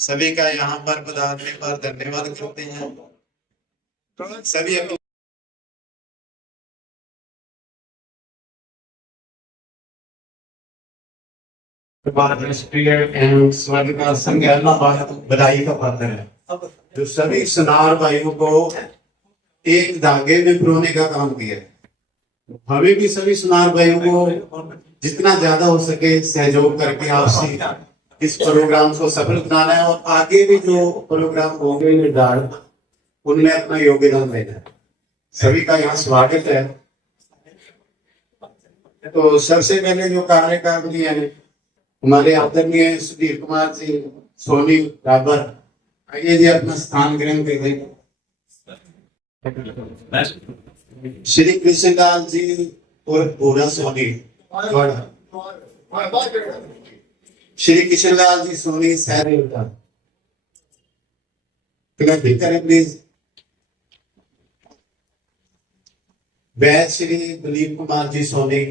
सभी का यहाँ पर पधारने पर धन्यवाद करते हैं। सभी अपनी राष्ट्रीय एवं स्वर्ग का संघ बधाई का पात्र है, जो सभी सुनार भाइयों को एक धागे में पिरोने का काम किया है। हमें भी सभी सुनार भाइयों को जितना ज्यादा हो सके सहयोग करके आपसे इस प्रोग्राम को सफल बनाना है और आगे भी जो प्रोग्राम होंगे निर्धारित उनमें अपना योगदान देना है। सभी का यहाँ स्वागत है। तो सबसे पहले जो कार्यकारिणी है हमारे आदरणीय सुधीर कुमार जी सोनी राबर, आइए जी अपना स्थान ग्रहण कर देंगे। श्री कृष्णलाल जी और भूरा सोनी, श्री कृष्णलाल जी सोनी सहरे करें प्लीज। वैद श्री दिलीप कुमार जी सोनी,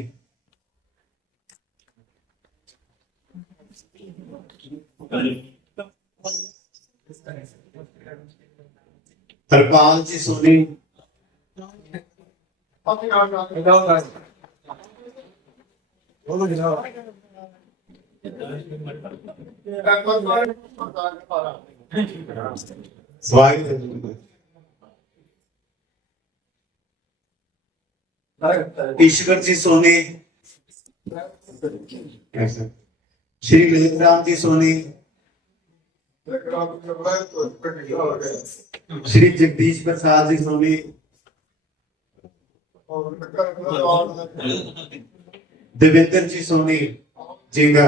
तरपाल जी सोनी, ईश्वर जी सोनी, श्री ललितराम जी सोनी, श्री जगदीश प्रसाद जी सोनी, देवेंद्र जी सोनी जिंगा,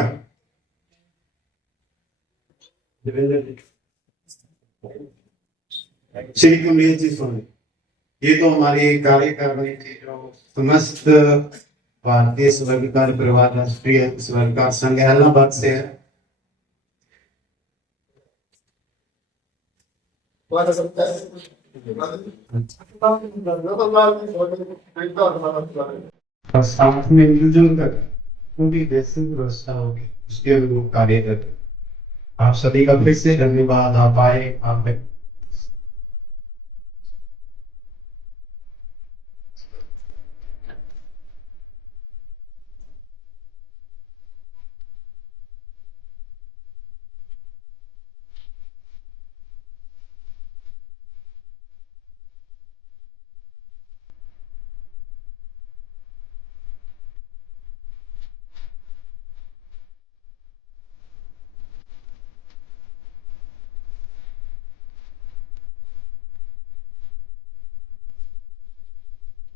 श्री कुमेश जी सोनी। ये तो हमारी कार्यकारिणी की जो समस्त भारतीय स्वर्गकार परिवार राष्ट्रीय स्वर्गकार संघ इलाहाबाद से है। साथ में मिलजुल कर पूरी देश की व्यवस्था होगी, उसके अनुरूप कार्य करते। आप सभी का फिर से धन्यवाद। आप आए, आप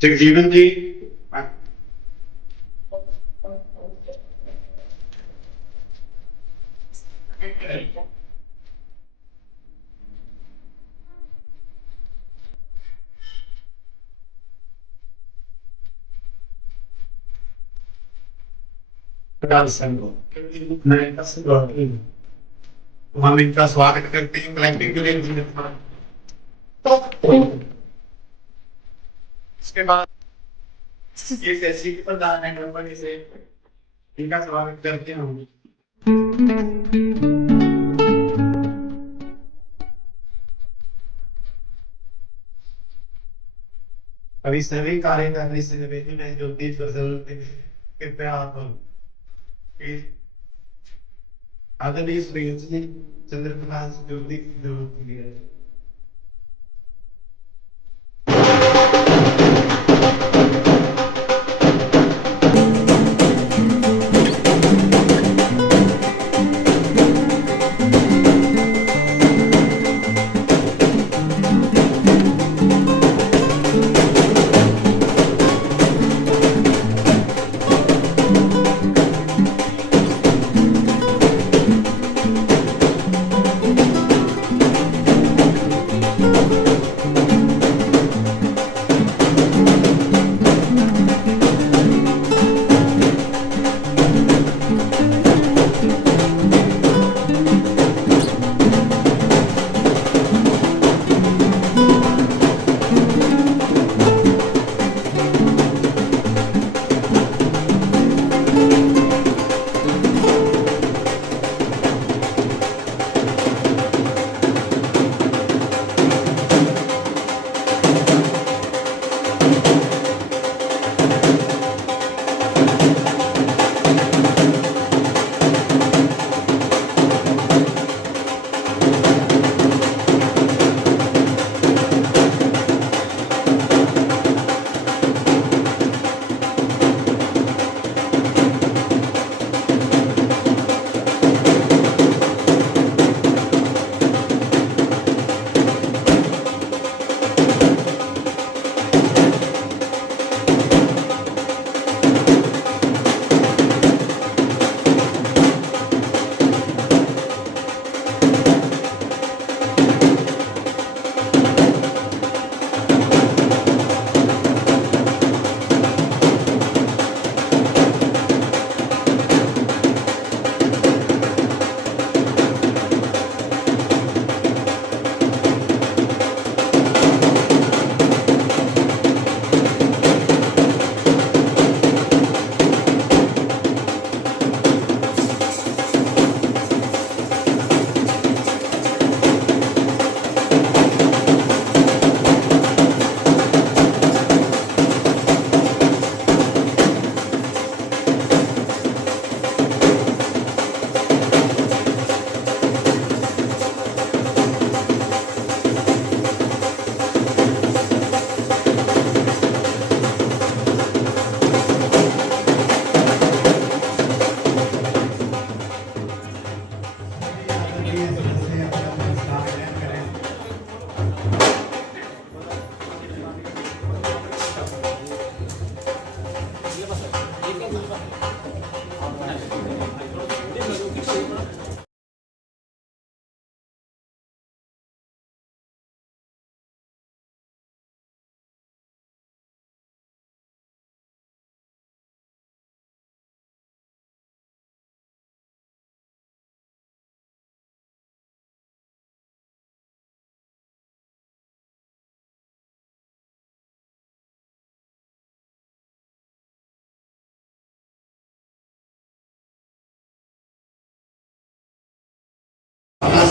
जगजीवन जी हम इनका स्वागत करते हैं क्लाइंबिंग के लिए। इसके बाद ये कैसी प्रधान है कंपनी से इनका स्वागत करते हैं हम। अभी सभी कार्यकारिणी से निवेदन है जो 30% कृपया आप आदरणीय श्री चंद्रप्रकाश ज्योति की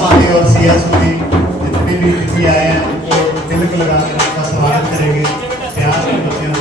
हमारे और सीएसपी जितने भी अतिथि आए हैं उनको तिलक लगाकर आपका स्वागत करेंगे प्यार से बच्चे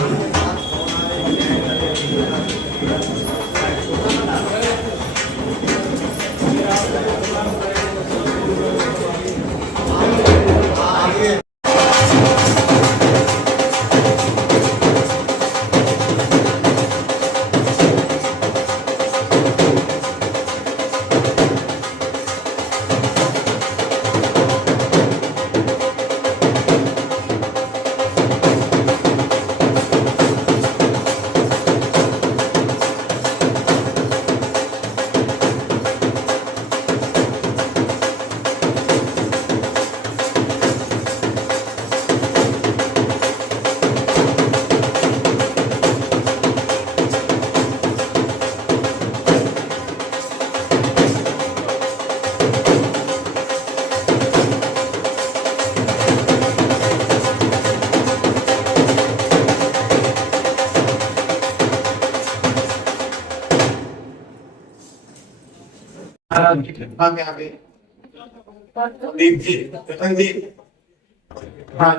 आगे दीप जी दीप हाँ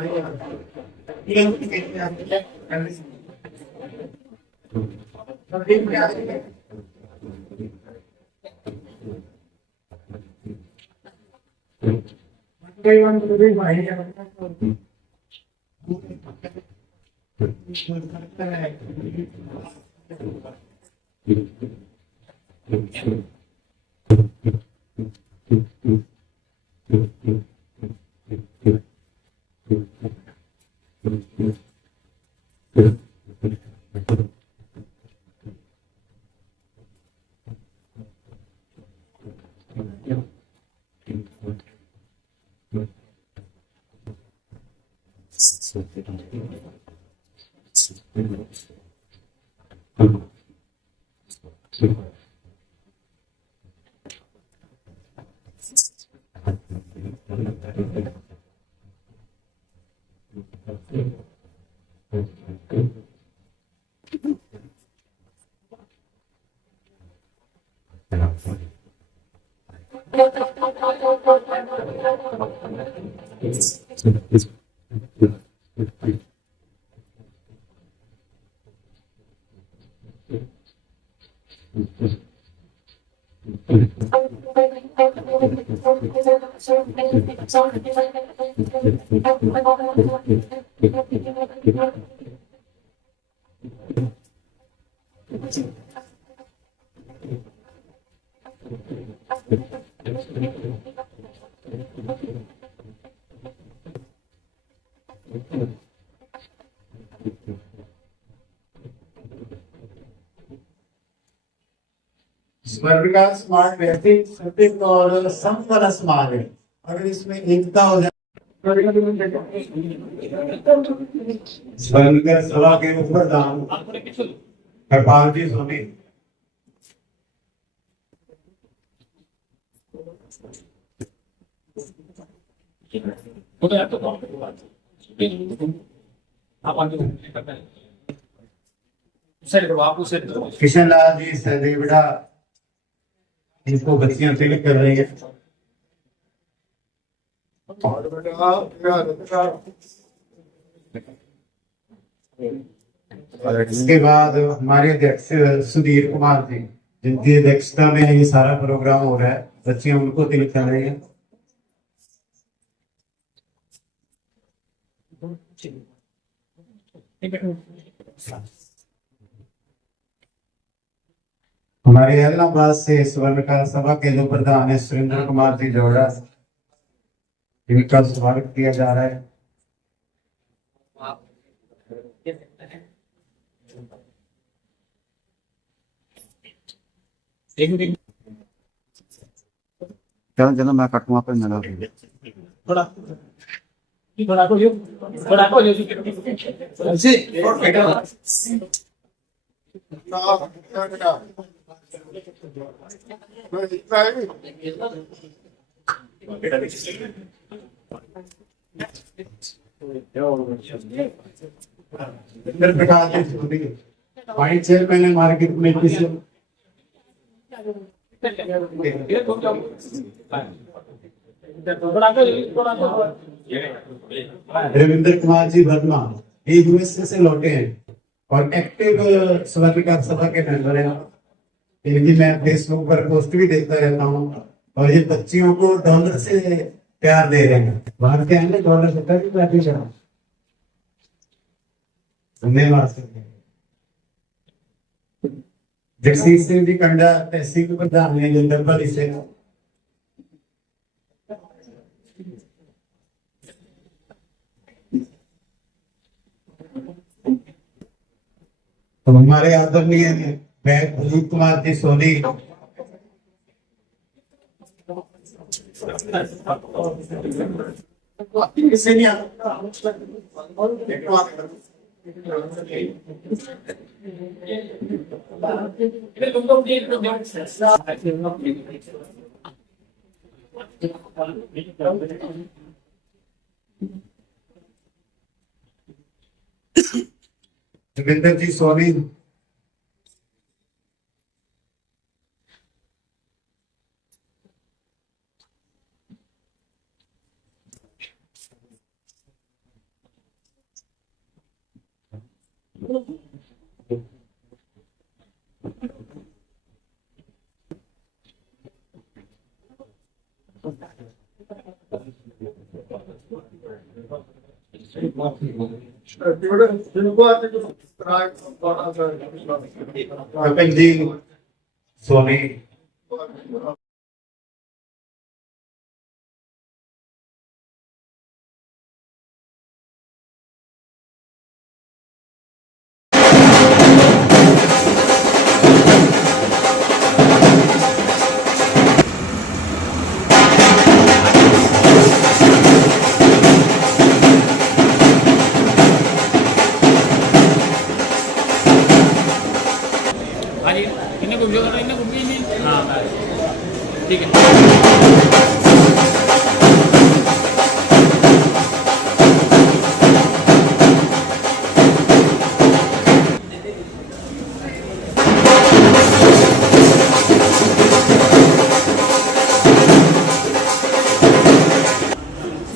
स्वर्ग का समाज व्यक्ति सत्य और सम वाला समाज है। अगर इसमें एकता हो जाए स्वर्ग सभा के ऊपर दान कृपाल जी स्वामी किशन लाल जी सहदेवड़ा इनको बच्चियां तिलक कर रही है। इसके बाद हमारे अध्यक्ष सुधीर कुमार जी जिनकी अध्यक्षता में ये सारा प्रोग्राम हो रहा है, बच्चियां उनको तिलक कर रही है। हमारे इलाहाबाद से स्वर्ण का सभा के जो प्रधान है सुरेंद्र कुमार जी जोड़ा, इनका स्वागत किया जा रहा है। चलो चलो मैं कटूंगा पे मिला थोड़ा थोड़ा को ऐसे और बेटा वाइस चेयरमैन है मार्केट कमेटी से थोड़ा आगे थोड़ा रविंद्र कुमार जी वर्मा ये यूएसए से लौटे हैं और एक्टिव स्वर्णिका सभा के मेंबर हैं। इनकी मैं फेसबुक पर पोस्ट भी देखता रहता हूँ और ये बच्चियों को डॉलर से प्यार दे रहे हैं। बाहर के आने डॉलर से तभी मैं भी चला। धन्यवाद। जगसीत सिंह जी कंडा तहसील प्रधान है जंदरबली से। तो हमारे आदरणीय दिलीप कुमार जी सोनी किसी नहीं जोगिंदर जी सोनी कपिल जी सोनी हाँ जी इन्हें घूम जाओ इन्हें घूम गई नहीं हाँ ठीक है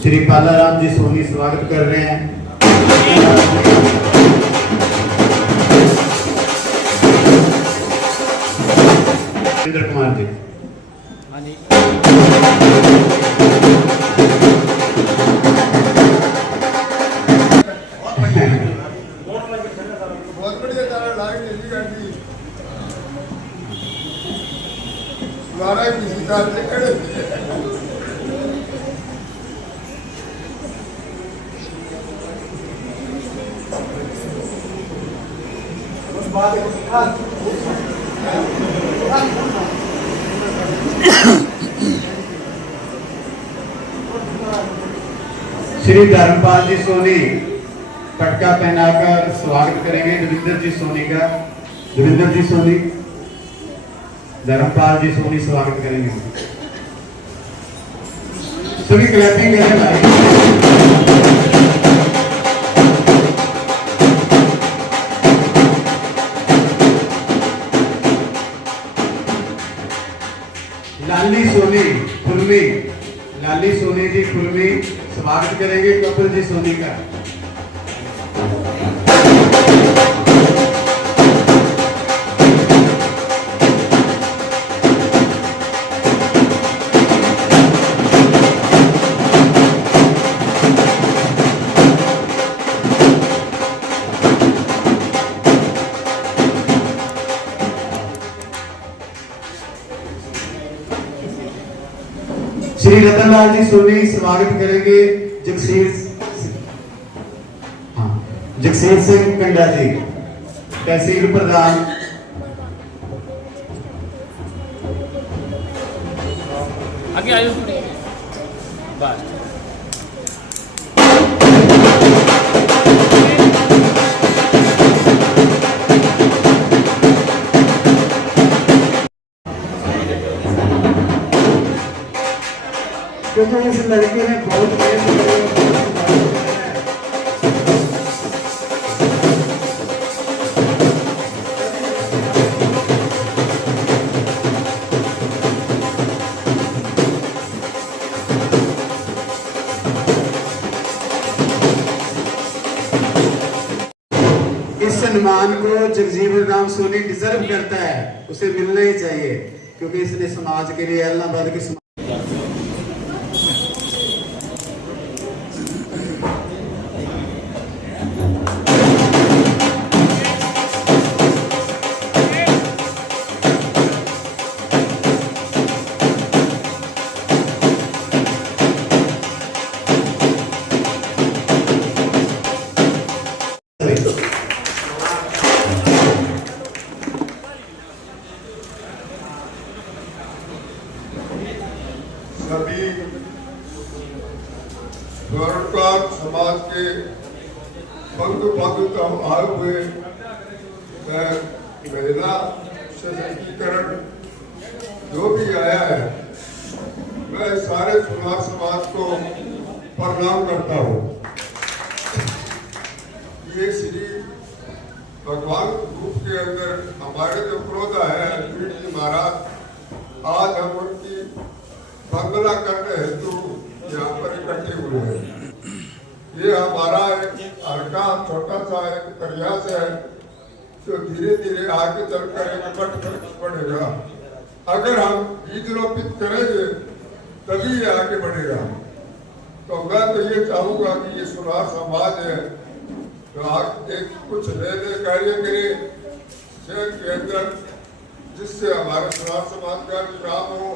श्री पालाराम जी सोनी स्वागत कर रहे हैं। रविंद्र कुमार जी हाँ जी बहुत बढ़िया तारा लाइव चली जाती हमारा किसी साल से खड़े श्री धर्मपाल जी सोनी पटका पहनाकर स्वागत करेंगे रविंद्र जी सोनी का। रविंद्र जी सोनी धर्मपाल जी सोनी स्वागत करेंगे। सभी क्लैपिंग करें भाई। लाली सोनी फुलमी लाली सोनी जी फुलमी स्वागत करेंगे कपिल जी सोनी का। श्री रतनलाल जी सोनी स्वागत करेंगे जगसीर सिंह पिंडा जी तहसील प्रधान। आगे आयो बस क्योंकि इस लड़के ने बहुत सम्मान को जगजीवन राम सोनी डिजर्व करता है, उसे मिलना ही चाहिए, क्योंकि इसने समाज के लिए इलाहाबाद के सभी स्वर्णकार समाज के बंधु आए हुए महिला सशक्तिकरण जो भी आया है, मैं सारे सुनार समाज को प्रणाम करता हूँ। ये श्री भगवान रूप के अंदर हमारे जो क्रोध है पीठ जी महाराज, आज हम उनकी वंदना करने हेतु यहाँ पर इकट्ठे हुए हैं। ये हमारा एक हल्का छोटा सा एक प्रयास है जो धीरे धीरे आगे चलकर एक मठ बढ़ेगा। अगर हम बीज रोपित करेंगे तभी ये आगे बढ़ेगा। तो मैं तो ये चाहूंगा कि ये सुनार समाज है तो आज एक कुछ नए नए कार्य करे शहर के अंदर, जिससे हमारे सुनार समाज का विकास हो,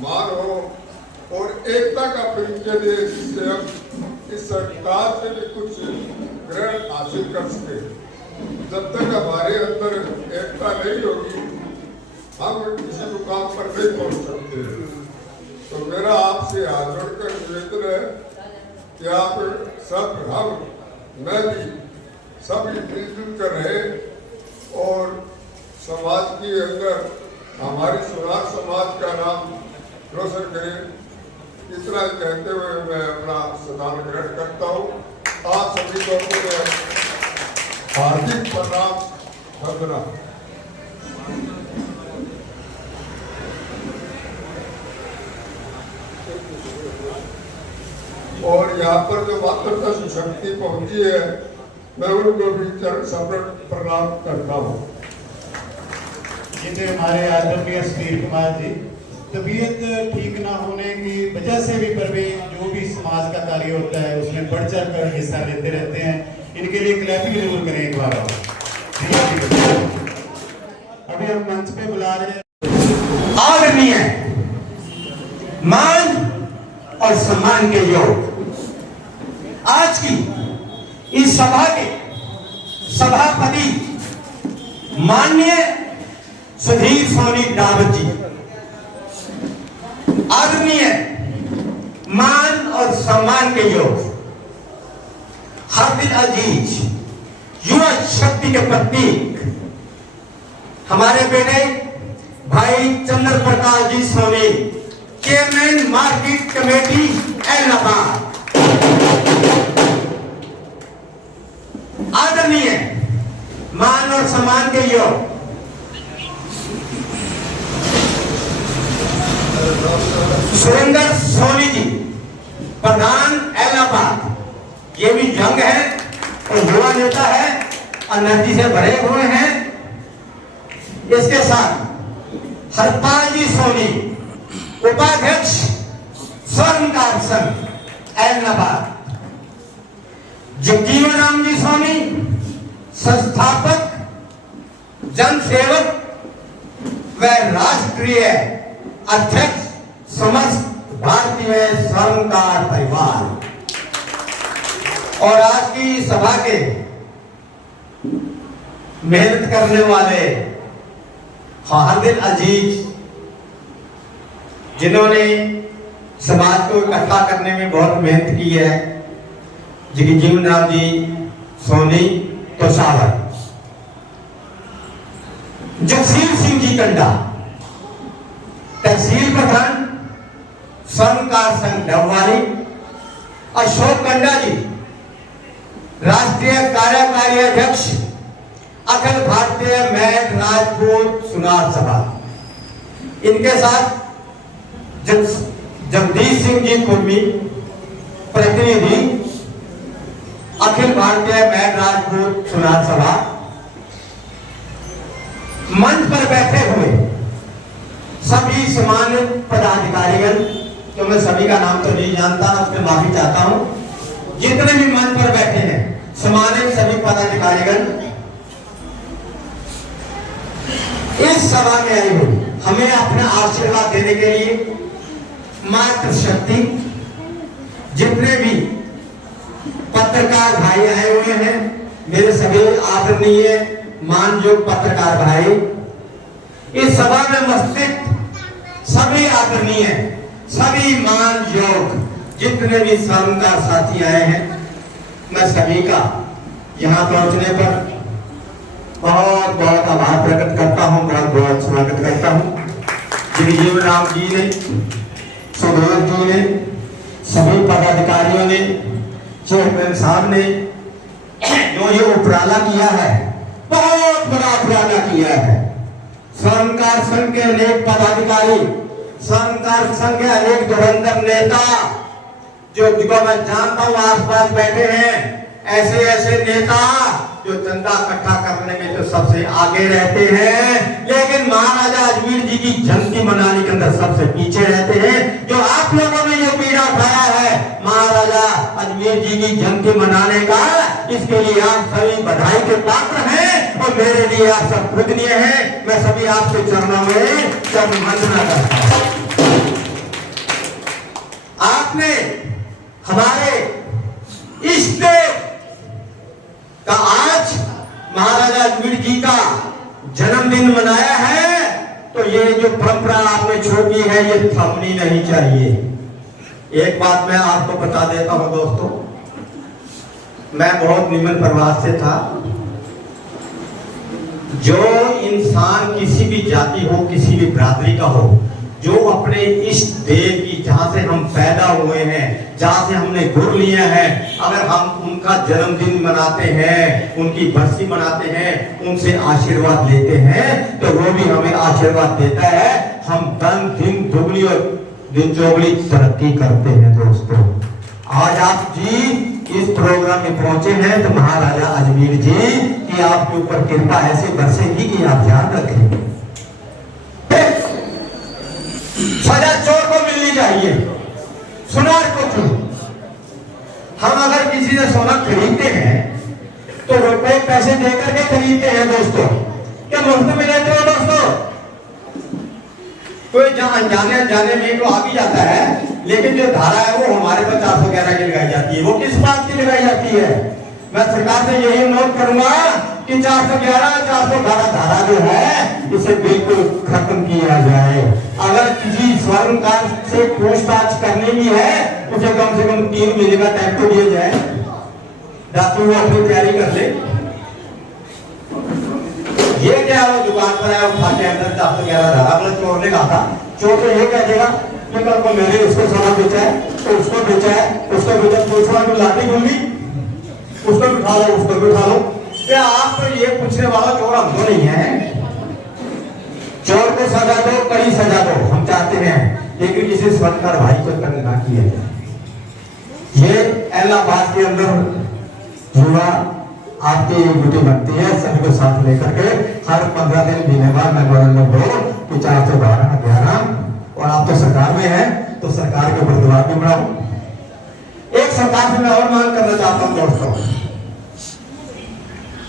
मान हो और एकता का परिचय दे, जिससे हम इस सरकार से भी कुछ ग्रहण हासिल कर सके। जब तक हमारे अंदर एकता नहीं होगी हम किसी मुकाम पर नहीं पहुंच सकते। तो मेरा आपसे हाथ जोड़कर निवेदन है कि आप सब, हम, मैं भी सभी मिलजुल कर रहे और समाज के अंदर हमारी सुनार समाज का नाम रोशन करें। इतना कहते हुए मैं अपना स्थान ग्रहण करता हूँ। आप सभी लोगों को हार्दिक प्रणाम, वंदना। और यहाँ पर जो मातृत्व शक्ति पहुंची है, मैं उनको भी चरण समर्पित प्रणाम करता हूँ। जिन्हें हमारे आदरणीय सुधीर कुमार जी, तबीयत ठीक ना होने की वजह से भी परवेज जो भी समाज का कार्य होता है उसमें बढ़ चढ़ कर हिस्सा लेते रहते हैं। इनके लिए क्लैपिंग जरूर करें एक बार। अभी हम मंच पे बुला रहे हैं आदरणीय मान और सम्मान के योग आज की इस सभा के सभापति माननीय सुधीर सोनी डाबर जी, आदरणीय मान और सम्मान के योग हाफिज अजीज युवा शक्ति के प्रतीक हमारे बेटे भाई Chandra Prakash ji Soni, chairman market committee Allahabad, आदरणीय मान और सम्मान के योग सुरेंद्र सोनी जी, प्रधान इलाहाबाद। ये भी यंग है और युवा नेता है, एनर्जी से भरे हुए हैं। इसके साथ हरपाल जी सोनी, उपाध्यक्ष स्वर्णकार संघ इलाहाबाद, जगजीवन राम जी सोनी, संस्थापक, जनसेवक व राष्ट्रीय अध्यक्ष समस्त भारतीय स्वर्णकार परिवार। और आज की सभा के मेहनत करने वाले हाफिज अजीज, जिन्होंने समाज को इकट्ठा करने में बहुत मेहनत की है, जगजीवन राम जी सोनी तोशावर, जगसीर सिंह जी कंडा, तहसील प्रधान स्वर्णकार संघ डबवाली, अशोक कंडा जी, राष्ट्रीय कार्यकारी अध्यक्ष अखिल भारतीय मैट राजपूत सुनार सभा। इनके साथ जगदीश सिंह जी कुर्मी, प्रतिनिधि अखिल भारतीय मैट राजपूत सुनार सभा, मंच पर बैठे हुए सभी सम्मानित पदाधिकारीगण, तो मैं सभी का नाम तो नहीं जानता, उसमें माफी चाहता हूं, जितने भी मंच पर बैठे हैं सम्मानित सभी पदाधिकारीगण, इस सभा में आई हुई हमें अपना आशीर्वाद देने के लिए मातृशक्ति, जितने भी पत्रकार भाई आए हुए हैं, मेरे सभी आदरणीय मानयोग पत्रकार भाई, इस सभा में मस्तिष्क सभी आदरणीय, सभी मानयोग जितने भी श्रमकार साथी आए हैं, मैं सभी का यहाँ पहुंचने पर बहुत बहुत आभार प्रकट करता हूँ, बहुत बहुत स्वागत करता हूँ। श्री जीवराम जी ने, सुधीर जी ने, सभी पदाधिकारियों ने, चेयरमैन साहब ने जो ये उपराला किया है, बहुत बड़ा उपराला किया है। श्रमकार संघ के अनेक पदाधिकारी, श्रमकार संघ के अनेक धुरंधर नेता जो मैं जानता हूँ आसपास बैठे हैं, ऐसे ऐसे नेता जो चंदा इकट्ठा करने में तो सबसे आगे रहते हैं, लेकिन महाराजा अजमेर जी की जयंती मनाने के अंदर सबसे पीछे रहते हैं। जो आप लोगों ने जो पीड़ा उठाया है महाराजा अजमेर जी की जयंती मनाने का, इसके लिए आप सभी बधाई के पात्र हैं और मेरे लिए आप सब पूजनीय हैं। मैं सभी आपके चरणों में सब वंदना करता हूं। आपने हमारे इष्ट का आज महाराजा अजमेर जी का जन्मदिन मनाया है, तो ये जो परंपरा आपने छोड़ी है ये थमनी नहीं चाहिए। एक बात मैं आपको बता देता हूं दोस्तों, मैं बहुत निम्न परिवार से था। जो इंसान किसी भी जाति हो, किसी भी बिरादरी का हो, जो अपने इष्ट देव की, जहां से हम पैदा हुए हैं, जहां से हमने गुर लिया है, अगर हम उनका जन्मदिन मनाते हैं, उनकी बरसी मनाते हैं, उनसे आशीर्वाद लेते हैं, तो वो भी हमें आशीर्वाद देता है। हम दिन दुगनी और दिन चौगनी तरक्की करते हैं। दोस्तों, आज आप जी इस प्रोग्राम में पहुंचे हैं तो महाराजा अजमेर जी की आपके ऊपर कृपा ऐसे बरसेगी कि आप याद रखेंगे। सजा चोर को मिलनी चाहिए, सुनार को क्यों? हम अगर किसी से सोना खरीदते हैं तो रुपए पैसे देकर के खरीदते हैं दोस्तों, क्या मुफ्त में लेते हो दोस्तों? कोई जहां जाने में तो आ भी जाता है, लेकिन जो धारा है वो हमारे पर 411 की लगाई जाती है। वो किस बात की लगाई जाती है? मैं सरकार से यही नोट करूंगा कि 411 412 धारा जो है इसे बिल्कुल खत्म किया जाए। अगर किसी स्वर्णकार से पूछताछ करनी भी है, उसे कम से कम 3 महीने का टाइम तो दिया जाए, ताकि वो अपनी तैयारी कर ले। ये क्या वो दुकान पर आया, उठा के अंदर 411 धारा अपना चोर ने कहा था, चोर तो ये कह देगा कि कल को मैंने उसको सोना बेचा है, तो उसको बेचा है, उसको बेचा, पूछना तो लाठी होगी, उसको बिठा लो, उसको बिठा लो। क्या आप तो ये पूछने वाला चोर हम तो नहीं है। चोर को सजा दो, कड़ी सजा दो, हम चाहते हैं, लेकिन किसी स्वर्णकार भाई को करने ना किया जाए। ये इलाहाबाद के अंदर युवा आपकी ड्यूटी बनती है, सभी को साथ लेकर के हर 15 दिन महीने बाद मैं गवर्नर दो कि 412 11, और आप तो सरकार में हैं तो सरकार के ऊपर दबाव भी बढ़ाओ। एक सरकार से मैं और मांग करना चाहता हूं दोस्तों,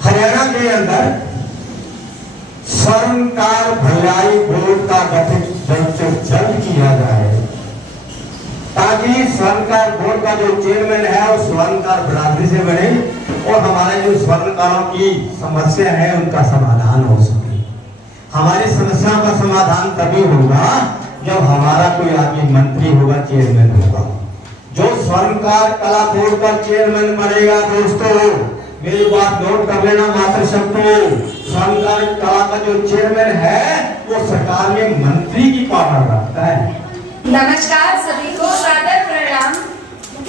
हरियाणा के अंदर स्वर्णकार भलाई बोर्ड का गठन जल्द से जल्द किया जाए, ताकि स्वर्णकार बोर्ड का जो चेयरमैन है वो स्वर्णकार बिरादरी से बने और हमारे जो स्वर्णकारों की समस्या है उनका समाधान हो सके। हमारी समस्याओं का समाधान तभी होगा जब हमारा कोई आदमी मंत्री होगा, चेयरमैन होगा। जो स्वर्णकार कला बोर्ड का चेयरमैन बनेगा दोस्तों, मेरी बात नोट कर लेना मातृशक्ति, स्वर्णकार कला का जो चेयरमैन है वो सरकार में मंत्री की पावर रखता है। नमस्कार सभी को, सादर प्रणाम।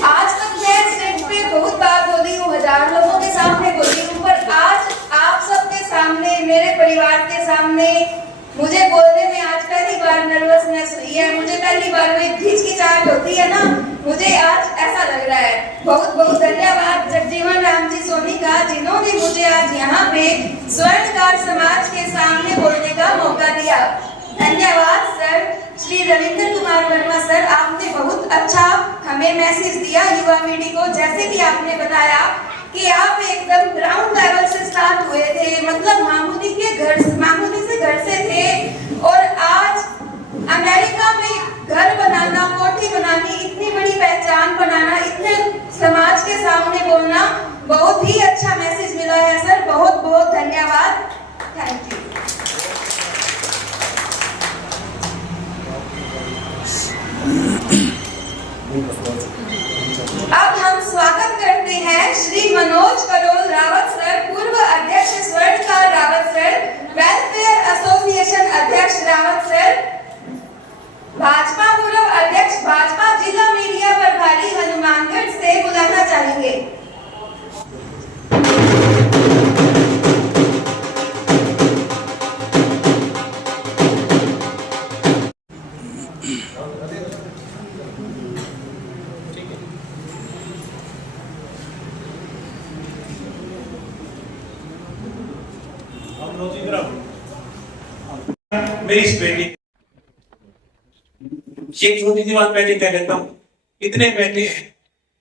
आज तक मैं स्टेज पे बहुत बार बोली हूँ, 1000 लोगों के सामने बोली हूँ, पर आज आप सबके सामने, मेरे परिवार के सामने मुझे बोलने में आज पहली बार नर्वसनेस हुई है। मुझे पहली बार वो हिचकिचाहट होती है ना, मुझे आज ऐसा लग रहा है। बहुत बहुत धन्यवाद जगजीवन राम जी सोनी का, जिन्होंने मुझे आज यहाँ पे स्वर्णकार समाज के सामने बोलने का मौका दिया। धन्यवाद सर। श्री रविंद्र कुमार वर्मा सर, आपने बहुत अच्छा हमें मैसेज दिया युवा पीढ़ी को। जैसे कि आपने बताया कि आप एकदम ग्राउंड लेवल से स्टार्ट हुए थे, मतलब मामूली से घर से थे, और आज अमेरिका में घर बनाना, कोठी बनानी, इतनी बड़ी पहचान बनाना, इतने समाज के सामने बोलना, बहुत ही अच्छा मैसेज मिला है सर। बहुत बहुत धन्यवाद। Thank you. अब हम स्वागत करते हैं श्री मनोज करोल रावत सर, पूर्व अध्यक्ष स्वर्णकार रावत सर, वेलफेयर एसोसिएशन अध्यक्ष रावत सर, भाजपा पूर्व अध्यक्ष, भाजपा जिला मीडिया प्रभारी हनुमानगढ़ से बुलाना चाहेंगे। मेरी इस बेटी ये छोटी सी बात पहले कह लेता हूँ, इतने बेटे हैं,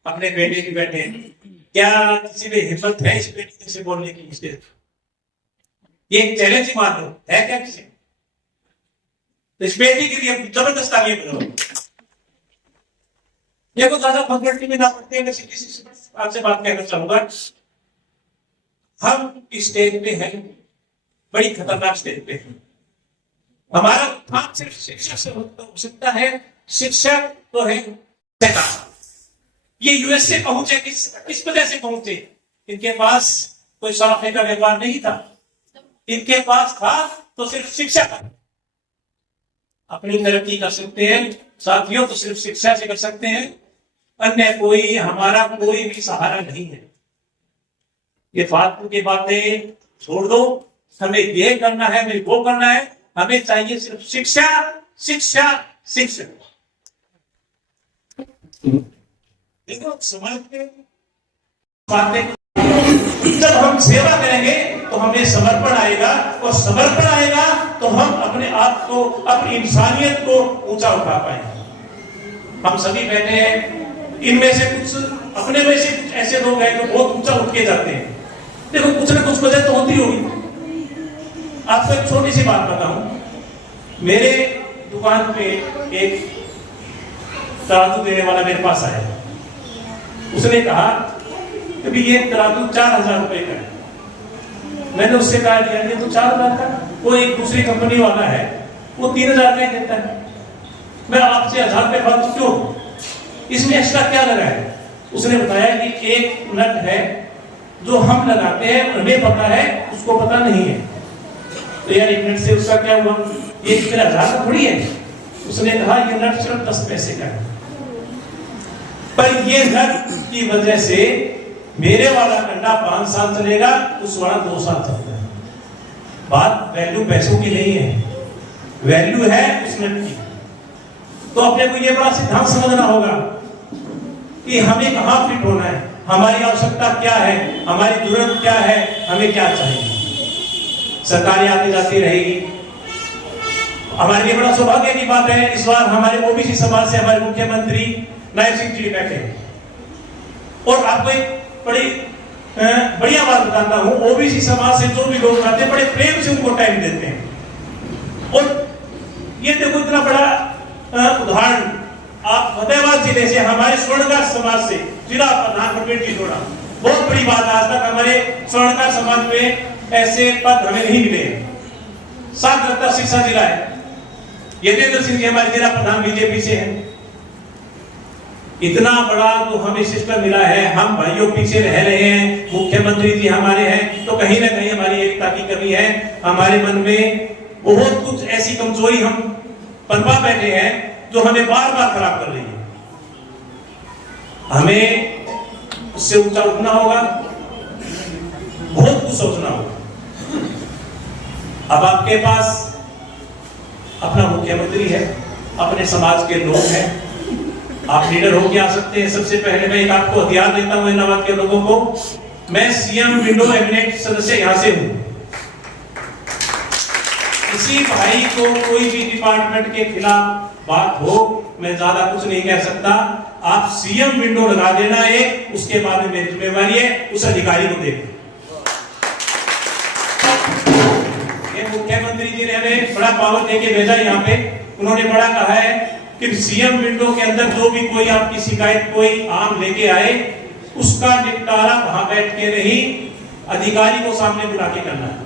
अपने बेटे की बेटे हैं, क्या किसी में हिम्मत है इस बेटी से बोलने की? स्टेज ये एक चैलेंज मान लो, है क्या किसी? तो इस बेटी के लिए जबरदस्त आगे बढ़ो। ये को ज्यादा फंगटी में ना पड़ते हैं, किसी से आपसे बात कहना चाहूंगा। हम स्टेज पे हैं, बड़ी खतरनाक स्टेज पे हैं। हमारा काम सिर्फ शिक्षा से हो सकता है। शिक्षा तो है ये यूएसए पहुंचे, किस वजह से पहुंचे? इनके पास कोई सराफे का व्यापार नहीं था, इनके पास था तो सिर्फ शिक्षा था। अपनी तरक्की कर सकते हैं साथियों तो सिर्फ शिक्षा से कर सकते हैं, अन्य कोई हमारा कोई भी सहारा नहीं है। ये फालतू की बातें छोड़ दो, हमें ये करना है, हमें वो करना है, हमें चाहिए सिर्फ शिक्षा, शिक्षा, शिक्षा। देखो समाज के बातें, जब हम सेवा करेंगे तो हमें समर्पण आएगा, और समर्पण आएगा तो हम अपने आप को, अपनी इंसानियत को ऊंचा उठा पाएंगे। हम सभी बैठे हैं, इनमें से कुछ अपने में से कुछ ऐसे लोग हैं जो बहुत ऊंचा उठ के जाते हैं। देखो कुछ ना कुछ वजह तो होती होगी। आपको एक छोटी सी बात बताऊं, मेरे दुकान पे एक तराजू देने वाला मेरे पास आया। उसने कहा कि ये तराजू 4000 रुपए का है। मैंने उससे कहा ये तो 4000 का, वो एक दूसरी कंपनी वाला है वो 3000 का ही देता है, मैं आपसे 1000 रुपए फालतू क्यों, इसमें एक्स्ट्रा क्या लगा है? उसने बताया कि एक नट है जो हम लगाते हैं, हमें पता है, उसको पता नहीं है। तो यार एक नट से उसका क्या हुआ? ये 1000 का थोड़ी है। उसने कहा ये नट सिर्फ 10 पैसे का है, पर ये नट की वजह से मेरे वाला कंडा 5 साल चलेगा, उस वाला 2 साल चलता है। बात वैल्यू पैसों की नहीं है, वैल्यू है उस नट की। तो अपने को ये बड़ा सिद्धांत समझना होगा कि हमें कहाँ फिट होना है, हमारी आवश्यकता क्या है, हमारी जरूरत क्या है, हमें क्या चाहिए। सरकारें आती जाती रहेगी। हमारे लिए बड़ा सौभाग्य की बात है, इस बार हमारे ओबीसी समाज से हमारे मुख्यमंत्री नायब सिंह जी बैठे। और आपको एक बड़ी बढ़िया बात बताता हूं, ओबीसी समाज से जो भी लोग आते हैं बड़े प्रेम से उनको टाइम देते हैं। और ये देखो इतना बड़ा उदाहरण, आप फतेहाबाद जिले से हमारे स्वर्णकार समाज से जिला प्रधान जी जोड़ा, बहुत बड़ी बात। आज तक हमारे स्वर्णकार समाज में ऐसे पद हमें नहीं मिले। साथ लगता शिक्षा जिला है, यदेंद्र सिंह जी हमारे जिला प्रधान बीजेपी से है। इतना बड़ा जो हमें सिस्टम मिला है, हम भाइयों पीछे रह रहे हैं, मुख्यमंत्री जी हमारे हैं, तो कहीं ना कहीं हमारी एकता की कमी है। हमारे मन में बहुत कुछ ऐसी कमजोरी हम पनपा बैठे हैं जो हमें बार बार खराब कर रही है। हमें उससे ऊंचा उठना होगा, बहुत कुछ सोचना होगा। अब आपके पास अपना मुख्यमंत्री है, अपने समाज के लोग हैं, आप लीडर होके आ सकते हैं। सबसे पहले मैं एक आपको हथियार देता हूं इलाहाबाद के लोगों को, मैं सीएम विंडो एमिनेट सदस्य यहां से हूं। किसी भाई को कोई भी डिपार्टमेंट के खिलाफ बात हो, मैं ज्यादा कुछ नहीं कह सकता। आप सीएम विंडो लगा देना है, उसके बाद में मेरी जिम्मेवारी है उस अधिकारी को देखना। मुख्यमंत्री जी ने हमें बड़ा पावर देके भेजा यहाँ पे। उन्होंने बड़ा कहा है कि सीएम विंडो के अंदर जो भी कोई आपकी शिकायत कोई आम लेके आए, उसका निपटारा वहां बैठ के नहीं, अधिकारी को सामने बुला के करना है।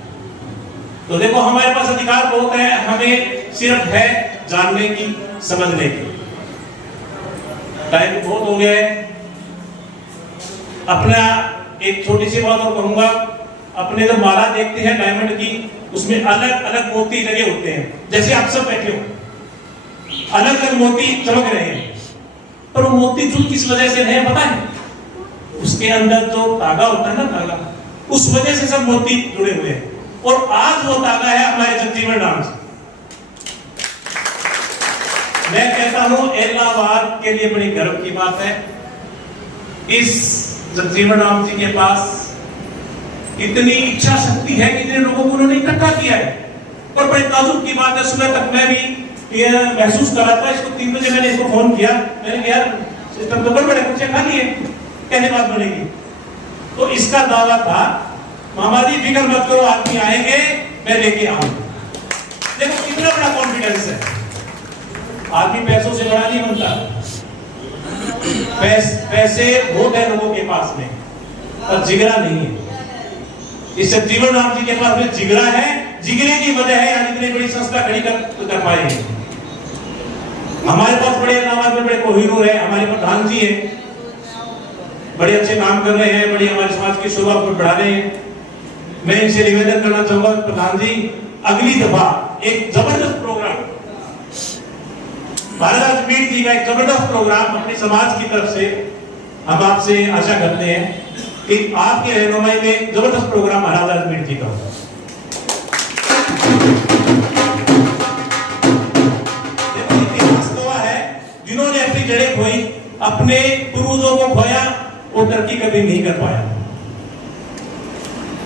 तो देखो हमारे पास अधिकार बहुत है, हमें सिर्फ है जानने की, समझने की। टाइम बहुत हो गया है। अपना एक छोटी सी बात और कहूंगा, अपने जो माला देखते हैं डायमंड की, उसमें अलग अलग मोती लगे होते हैं। जैसे आप सब बैठे हो, अलग अलग मोती चमक रहे हैं, पर वो मोती जो किस वजह से है पता है? उसके अंदर जो धागा होता है ना, धागा, उस वजह से सब मोती जुड़े हुए हैं। और आज वो धागा है हमारे जगजीवन राम जी। मैं कहता हूं इलाहाबाद के लिए बड़ी गर्व की बात है, इस जगजीवन राम जी के पास इतनी इच्छा शक्ति है, इतने लोगों को उन्होंने इकट्ठा किया है। और बड़े ताजुब की बात है, सुबह तक मैं भी ये महसूस कर रहा था। इसको 3 बजे मैंने इसको फोन किया, मैंने कहा यार सिस्टम तो बड़े कुछ खाली है, कहने बात बनेगी। तो इसका दावा था, मामा जी फिक्र मत करो, आदमी आएंगे, मैं लेके आऊंगा। देखो कितना बड़ा कॉन्फिडेंस है। आदमी पैसों से बड़ा नहीं बनता, पैसे बहुत है लोगों के पास में, पर जिगरा नहीं है। इस जगजीवन राम जी के पास में जिगरा है, जिगरे की वजह है आज इतनी बड़ी संस्था खड़ी कर पाए हैं। हमारे पास बड़े इलाहाबाद में बड़े कोहिनूर है, हमारे प्रधान जी हैं, बड़े अच्छे काम कर रहे हैं, बड़ी हमारे समाज की शोभा को बढ़ा रहे हैं। मैं इनसे निवेदन करना चाहूंगा, प्रधान जी अगली दफा एक जबरदस्त प्रोग्राम, महाराज मीर जी का एक जबरदस्त प्रोग्राम अपने समाज की तरफ से हम आपसे आशा करते हैं कि आपके रहनुमाई में जबरदस्त प्रोग्राम महाराज मीर जी का होगा। देखो इतिहास गवाह है, जिन्होंने अपनी जड़ें खोई, अपने पूर्वजों को खोया, वो तरक्की कभी नहीं कर पाया।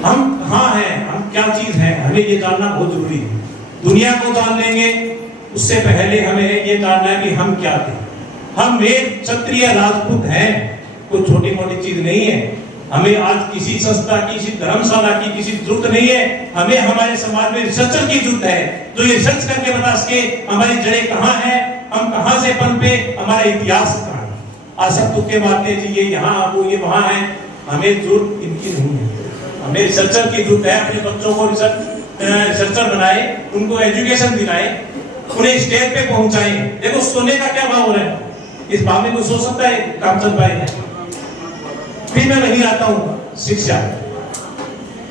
हम कहां हैं, हम क्या चीज है, हमें ये जानना बहुत जरूरी है। दुनिया को जान लेंगे, उससे पहले हमें ये जानना है कि हम क्या थे। हम एक क्षत्रिय राजपूत हैं, कोई छोटी मोटी चीज नहीं है। हमें आज किसी संस्था की, किसी धर्मशाला की किसी जरूरत नहीं है। हमें हमारे समाज में रिसर्चर की जरूरत है, जो ये रिसर्च करके बता सके हमारी जड़ें कहां हैं, हम कहां से पनपे, हमारा इतिहास कहां है। आज सब तुक्के मारते हैं जी, ये यहाँ वो ये वहां है, हमें जरूरत इनकी नहीं है। हमें रिसर्चर की जरूरत है। अपने बच्चों को रिसर्चर बनाए, उनको एजुकेशन दिलाए, उन्हें स्टेज पे पहुंचाए। देखो सोने का क्या भाव हो रहा है, इस भाव में कोई सोच सकता है काम चल पाएगा? फिर मैं वही आता हूं, शिक्षा।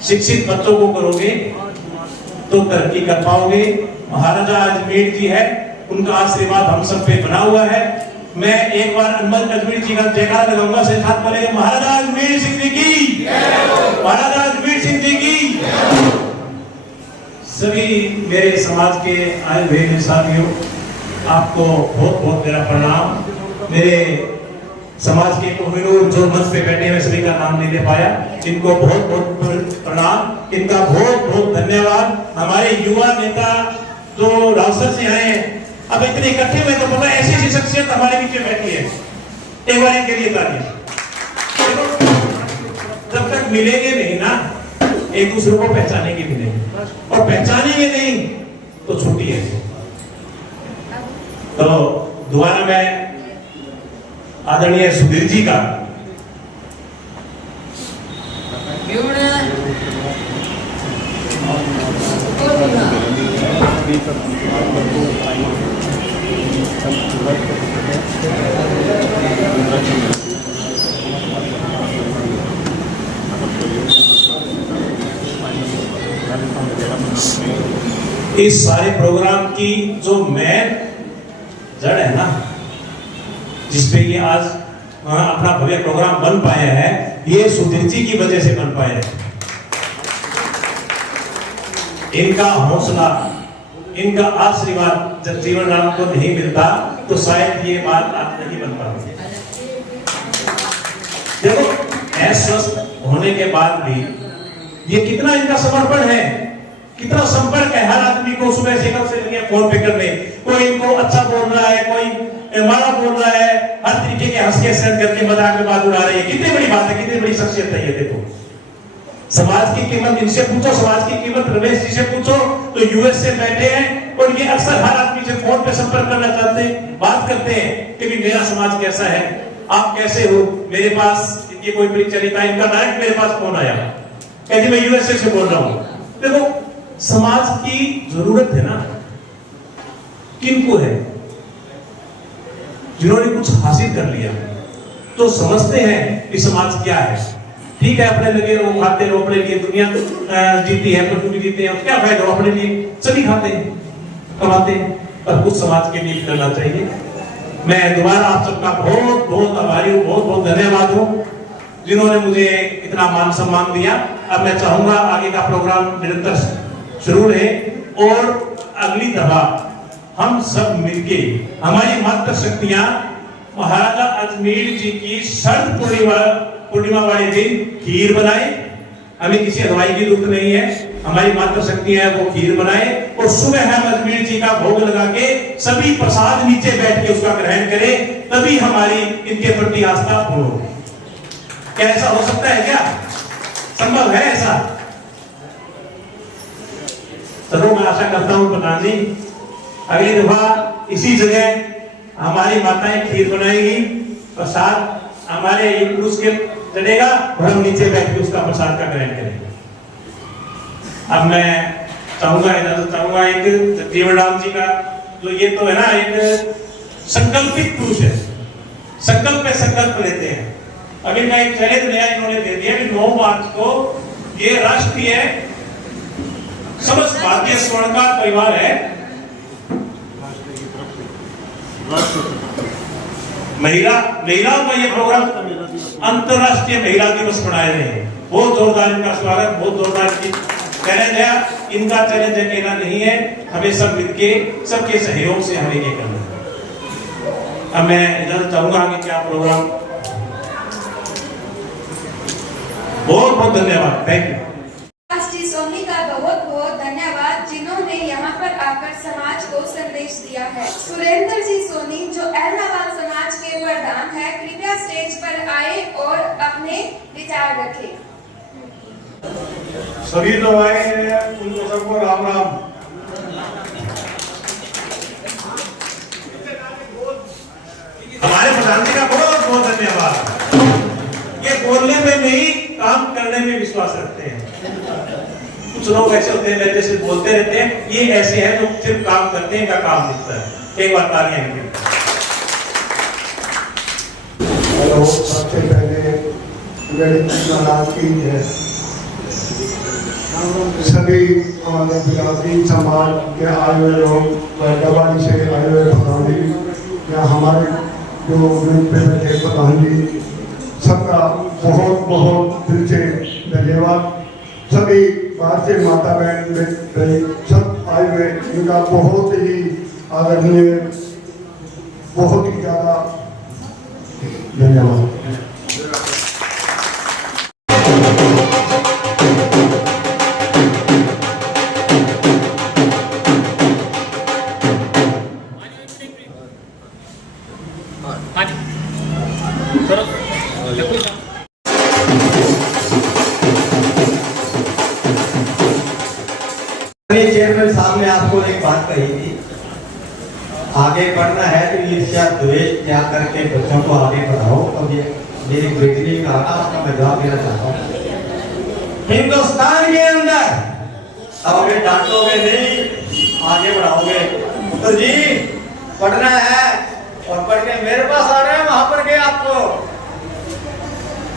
शिक्षित बच्चों को करोगे तो तरक्की कर पाओगे। महाराजा अजमेर जी है, उनका आशीर्वाद हम सब पे बना हुआ है। मैं एक बार अनमोल अजमेर जी का जयकारा लगाऊंगा, से साथ बोलेंगे महाराजा अजमेर सिंह जी की, महाराजा अजमेर सिंह जी की। सभी मेरे समाज के आए हुए साथियों, आपको बहुत बहुत मेरा प्रणाम। मेरे समाज के कोहिनूर जो मंच पे बैठे हैं, सभी का नाम नहीं ले पाया, इनको बहुत बहुत प्रणाम, इनका बहुत बहुत धन्यवाद। हमारे युवा नेता जो राजसर से आए हैं, अब इतने इकट्ठे हुए तो पता है ऐसी ऐसी शख्सियत हमारे बीच में बैठी है। एक बार इनके लिए ताली। जब तक मिलेंगे नहीं ना, एक दूसरे को पहचानेंगे भी नहीं, और पहचानेंगे नहीं तो छुट्टी है। तो दोबारा मैं आदरणीय सुधीर जी का इस सारे प्रोग्राम की जो मेन जड़ है ना, जिसपे ये आज अपना भव्य प्रोग्राम बन पाया है, ये सुधीर जी की वजह से बन पाया है। इनका हौसला, इनका आशीर्वाद जगजीवन राम को नहीं मिलता तो शायद ये बात आज नहीं बन पाती। देखो स्वस्थ होने होने के बाद भी ये कितना इनका समर्पण है, कितना संपर्क है। हर आदमी को सुबह से कब से लगे फोन पे करने, कोई इनको अच्छा बोल रहा है, कोई माड़ा बोल रहा है, हर तरीके के हंस के सेंड करके मजाक में बात उड़ा रही है। कितनी बड़ी बात है, कितनी बड़ी शख्सियत है ये। देखो समाज की कीमत इनसे पूछो, समाज की कीमत रमेश जी से पूछो, तो यूएस से बैठे हैं और ये अक्सर हर आदमी से फोन पे संपर्क करना चाहते हैं, बात करते हैं कि मेरा समाज कैसा है, आप कैसे हो। मेरे पास ये कोई परीक्षा नहीं था, इनका डायरेक्ट मेरे पास फोन आया, कहते मैं यूएसए से बोल रहा हूं। देखो समाज की जरूरत है ना, किनको है? जिन्होंने कुछ हासिल कर लिया तो समझते हैं कि समाज क्या है। ठीक है, अपने लगे रहो, खाते रहो, अपने लिए दुनिया जीती है, तो भी जीते हैं, क्या फायदा? अपने लिए सभी खाते हैं, कमाते हैं, पर कुछ समाज के लिए करना चाहिए। मैं दोबारा आप सबका बहुत बहुत आभारी हूँ, बहुत बहुत धन्यवाद हूँ जिन्होंने मुझे इतना मान सम्मान दिया। अब मैं चाहूंगा आगे का प्रोग्राम निरंतर शुरू रहे और अगली दफा हम सब मिलके हमारी मातृ शक्तियां महाराजा अजमेर जी की शरद पूर्णिमा वाले दिन खीर बनाए। हमें किसी दवाई की जरूरत नहीं है, हमारी मातृ शक्तियां वो खीर बनाए और सुबह हम अजमेर जी का भोग लगा के सभी प्रसाद नीचे बैठ के उसका ग्रहण करें, तभी हमारी इनके प्रति आस्था पूर्ण होगी। क्या ऐसा हो सकता है? क्या संभव है ऐसा? चलो मैं आशा करता हूं प्रधान जी अगली दफा इसी जगह हमारी माताएं खीर बनाएंगी, प्रसाद हमारे ये पुरुष के चलेगा और हम नीचे बैठ के उसका प्रसाद का ग्रहण करेंगे। अब मैं चाहूंगा एक जगजीवन जी का, जो ये तो है ना एक संकल्पित पुरुष है, संकल्प पे संकल्प लेते हैं। अभी मैं एक चैलेंज नया इन्होंने दे दिया कि 9 मार्च को ये राष्ट्रीय समस्त भारतीय स्वर्णकार परिवार है, महिलाओं का ये प्रोग्राम अंतरराष्ट्रीय महिला दिवस मनाए रहे हैं। बहुत जोरदार इनका स्वागत, बहुत जोरदार चैलेंज है। इनका चैलेंज अकेला नहीं है, हमें सब मिलके सबके सहयोग से हमें ये करना है। अब मैं इधर चाहूंगा कि क्या प्रोग्राम। बहुत बहुत धन्यवाद, थैंक यू। श्री सोनी का बहुत बहुत धन्यवाद जिन्होंने यहाँ पर आकर समाज को संदेश दिया है। सुरेंद्र जी सोनी जो अहलाबाद समाज के प्रधान है, कृपया स्टेज पर आए और अपने विचार रखें। सभी लोग आए हैं, उनको सबको राम राम। हमारे प्रधान जी का बहुत बहुत धन्यवाद। ये बोलने में नहीं, काम करने में विश्वास रखते हैं। कुछ लोग ऐसे होते हैं जैसे बोलते रहते हैं, ये ऐसे हैं जो सिर्फ काम करते हैं, का काम दिखता है। एक बार तालियां इनके। हेलो, सबसे पहले गणेश की है सभी हमारे बिरादरी समाज के आए हुए लोग, दवाई से आए हुए प्रधान जी या हमारे जो ग्रुप पे बैठे प्रधान जी, सबका बहुत बहुत दिल से धन्यवाद। सभी बाहर से माता बहन सब आए हुए, इनका बहुत ही आदरणीय, बहुत ही ज़्यादा धन्यवाद। चेयरमैन साहब ने आपको एक बात कही थी, आगे बढ़ना है तो ईर्ष्या द्वेष त्याग करके बच्चों को आगे बढ़ाओ। और ये मेरी बेटी ने कहा था, उसका मैं जवाब देना चाहता हूँ। हिंदुस्तान के अंदर आओगे, डांटोगे नहीं, आगे बढ़ाओगे। तो जी पढ़ना है और पढ़ के मेरे पास आ रहे हैं, वहां पर गए आपको।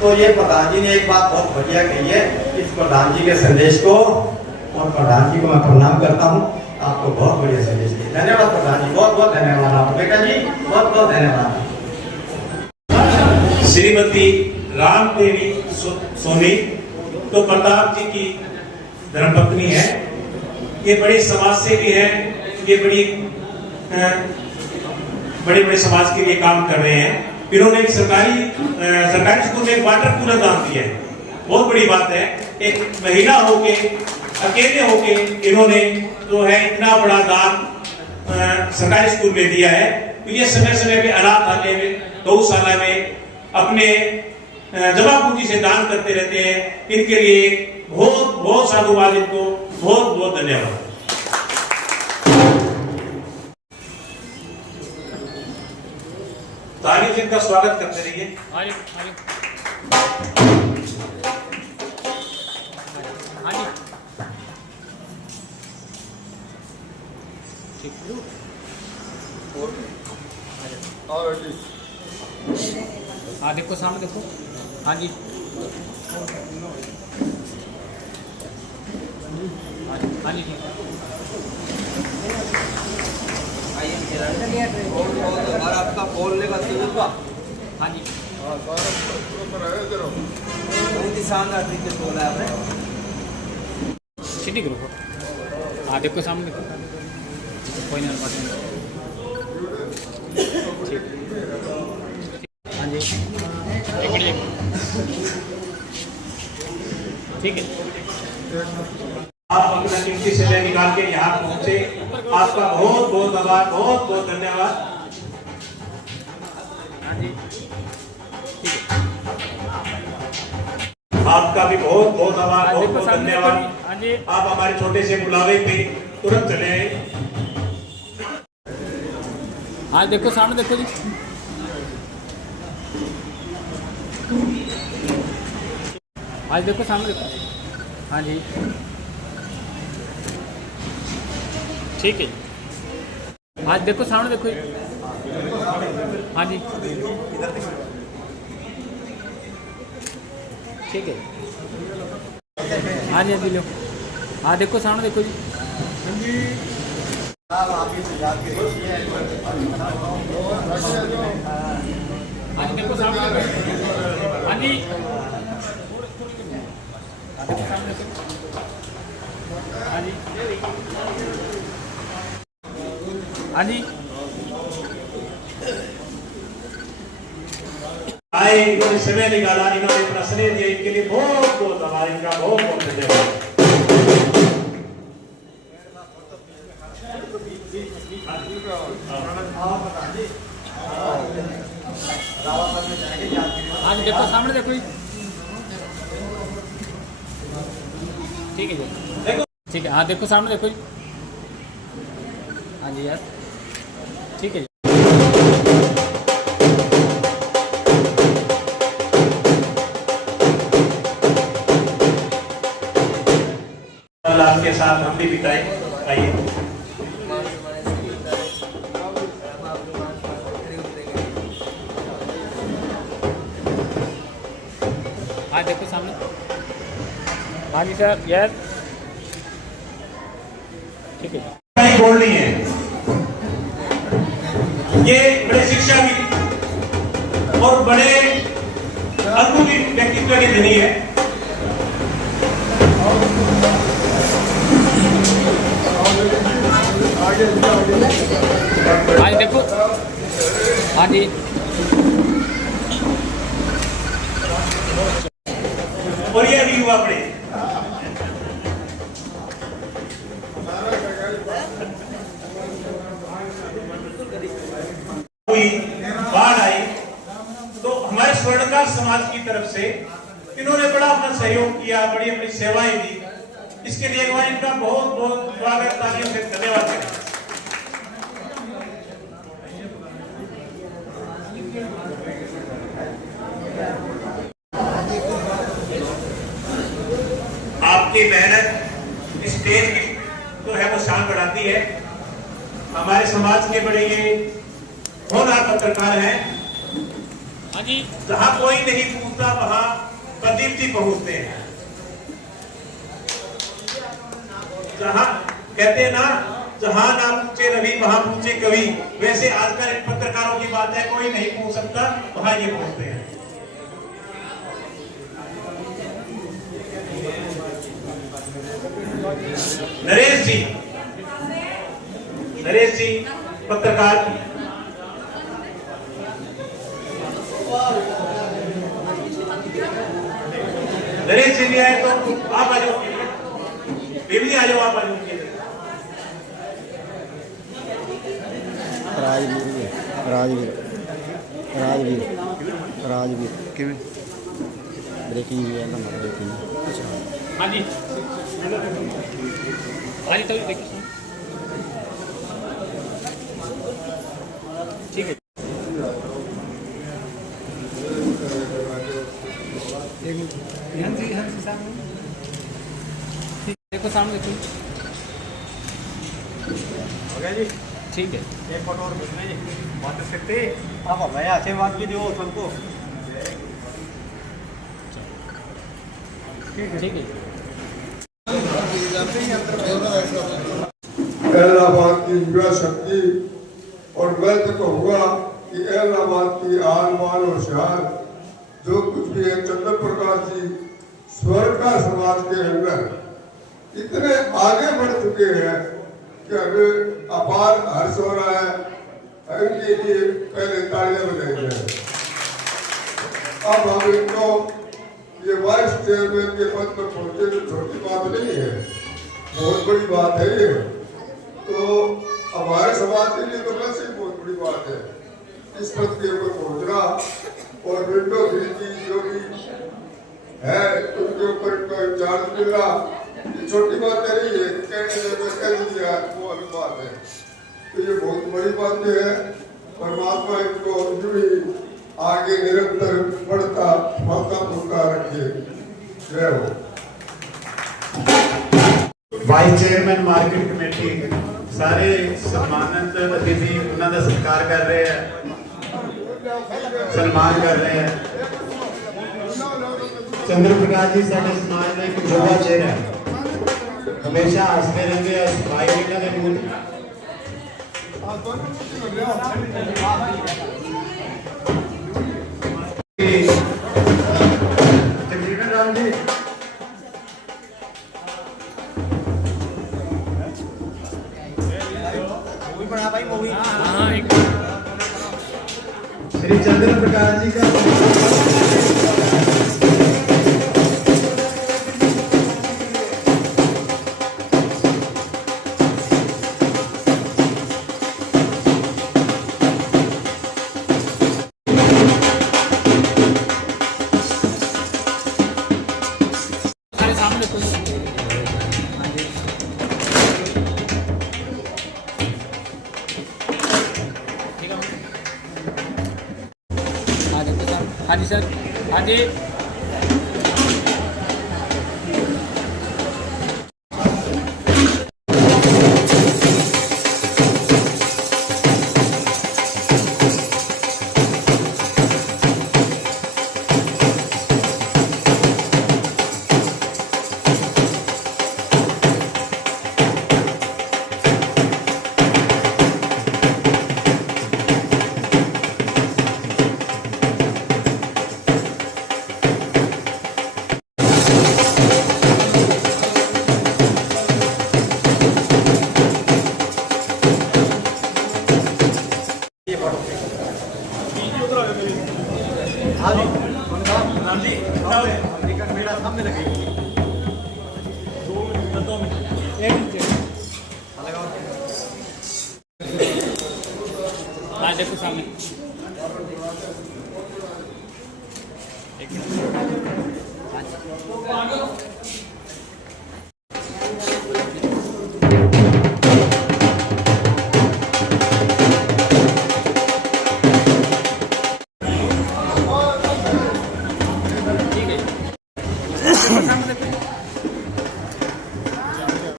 तो ये प्रधान जी ने एक बात बहुत बढ़िया कही है, इस प्रधान जी के संदेश को, और प्रधान जी को मैं प्रणाम करता हूँ, आपको बहुत बढ़िया संदेश दिया। धन्यवाद प्रधान जी, बहुत बहुत धन्यवाद। आपको बेटा जी बहुत बहुत धन्यवाद। श्रीमती राम देवी सोनी तो प्रताप जी की धर्मपत्नी है। ये बड़े समाज सेवी है, ये बड़े बड़े समाज के लिए काम कर रहे हैं। इन्होंने एक सरकारी स्कूल में एक वाटर कूलर दान दिया है। बहुत बड़ी बात है। एक महिला होके, अकेले होके इन्होंने जो है इतना बड़ा दान सरकारी स्कूल में दिया है। तो ये समय समय पे अनाथालय में, गौशाला में अपने जमा पूंजी से दान करते रहते हैं। इनके लिए बहुत बहुत साधुवाद, इनको बहुत बहुत धन्यवाद। ताली से इनका स्वागत करते रहिए। आगे आगे आगे ठीक। हाँ देखो सामने देखो। हाँ जी हाँ जी ठीक और आपका बोलने का तजुर्बा हाँ जी बहुत ही शानदार तरीके से बोला है आपने। सीधी करो। हाँ देखो सामने देखो। कोई नहीं बात नहीं। हाँ जी एक मिनट ठीक है। आप अपना कीमती समय निकाल के यहाँ पहुंचे, आपका बहुत बहुत आभार, बहुत बहुत धन्यवाद। हाँ जी ठीक है। आपका भी बहुत बहुत आभार, बहुत बहुत धन्यवाद। हाँ जी आप हमारे छोटे से बुलावे पे तुरंत चले आए। हाँ देखो सामने देखो जी। आज देखो सामने देखो। हाँ जी ठीक है। आज देखो सामने देखो। हाँ जी ठीक है। हाँ जी हाँ जी लो। हाँ देखो सामने देखो जी। हाँ देखो सामने देखो। हाँ जी देखो सामने देखो। हाँ जी हाँ जी आए, इन्होंने समय निकाला, इन्होंने अपना स्नेह दिया, इनके लिए बहुत बहुत आभार, इनका बहुत बहुत धन्यवाद। आज देखो सामने देखो जी। ठीक है जी देखो ठीक है। हाँ देखो सामने देखो जी। हाँ जी यार ठीक है जी। अल्लाह के साथ हम भी बिताए। आइए हाँ देखो सामने। हाँ जी सर यस ठीक है जी। नहीं बोलनी है, ये बड़े शिक्षाविद और बड़े अद्भुत व्यक्तित्व के धनी है। हाँ जी देखो। हाँ जी और ये अभी हुआ पड़े कोई बाढ़ आई तो हमारे स्वर्णकार समाज की तरफ से इन्होंने बड़ा अपना सहयोग किया, बड़ी अपनी सेवाएं दी। इसके लिए मैं इनका बहुत बहुत स्वागत, तालियों से धन्यवाद करें। आपकी मेहनत इस देश की तो है वो शान बढ़ाती है। हमारे समाज के बड़े ये होनहार पत्रकार हैं। हाँ जी जहां कोई नहीं पूछता वहां प्रदीप जी पहुंचते हैं। जहां कहते हैं ना, जहां ना पूछे रवि वहां पूछे कवि, वैसे आजकल इन पत्रकारों की बात है, कोई नहीं पूछ सकता, वहां ये पहुंचते हैं। नरेश जी पत्रकार, नरेश जी भी आए तो आप आ जाओ, बेबी आ जाओ, आप आ जाओ। ਰਾਜਵੀਰ ਕਿਵੇਂ ਬ੍ਰੇਕਿੰਗ ਵੀ ਹੈ ਨਾ ਬ੍ਰੇਕਿੰਗ हाँ जी, हाँ जी, तभी देखिए। ठीक है, हाँ जी, हाँ जी, सामने देखो, सामने देखो। हो गया जी। ठीक है, एक फोटो और भेजना जी, बात सकते आप भाई आशीर्वाद भी दो सबको। ठीक है। इलाहाबाद की युवा शक्ति, और मैं तो कहूँगा कि इलाहाबाद की आन बान और शान जो कुछ भी है, चंद्र प्रकाश जी स्वर्ग का समाज के अंदर इतने आगे बढ़ चुके हैं कि हमें अपार हर्ष हो रहा है। इनके लिए पहले तालियां बजाई जाए। अब हम इनको ये वाइस चेयरमैन के पद पर पहुंचे तो छोटी बात नहीं है, बहुत बड़ी बात है ये। तो हमारे समाज के लिए तो वैसे ही बहुत बड़ी बात है इस पद के ऊपर पहुंचना। और विंडो 3 की जो भी है उनके ऊपर इनको इंचार्ज मिलना, ये छोटी बात नहीं है, कहने में कह दीजिए वो अलग बात है। तो ये बहुत बड़ी बात है। परमात्मा इनको यूं ही आगे निरंतर बढ़ता फलता फूलता रखे। जय हो। वाइस चेयरमैन मार्केट कमेटी सारे सम्मानित अतिथि उन्होंने सत्कार कर रहे हैं, सम्मान कर रहे हैं। चंद्र प्रकाश जी साडे समाज का एक युवा चेहरा है, हमेशा हंसते रहते हैं, सफाई इन्होंने मूल जगजीवन राम जी मूवी बना भाई, मूवी। हाँ, एक श्री चंद्र प्रकाश जी का सारे सामने देखो। ठीक है, हाँ देखो सर, हाँ जी सर, हाँ जी। हाँ देखो सामने, एक मिनट।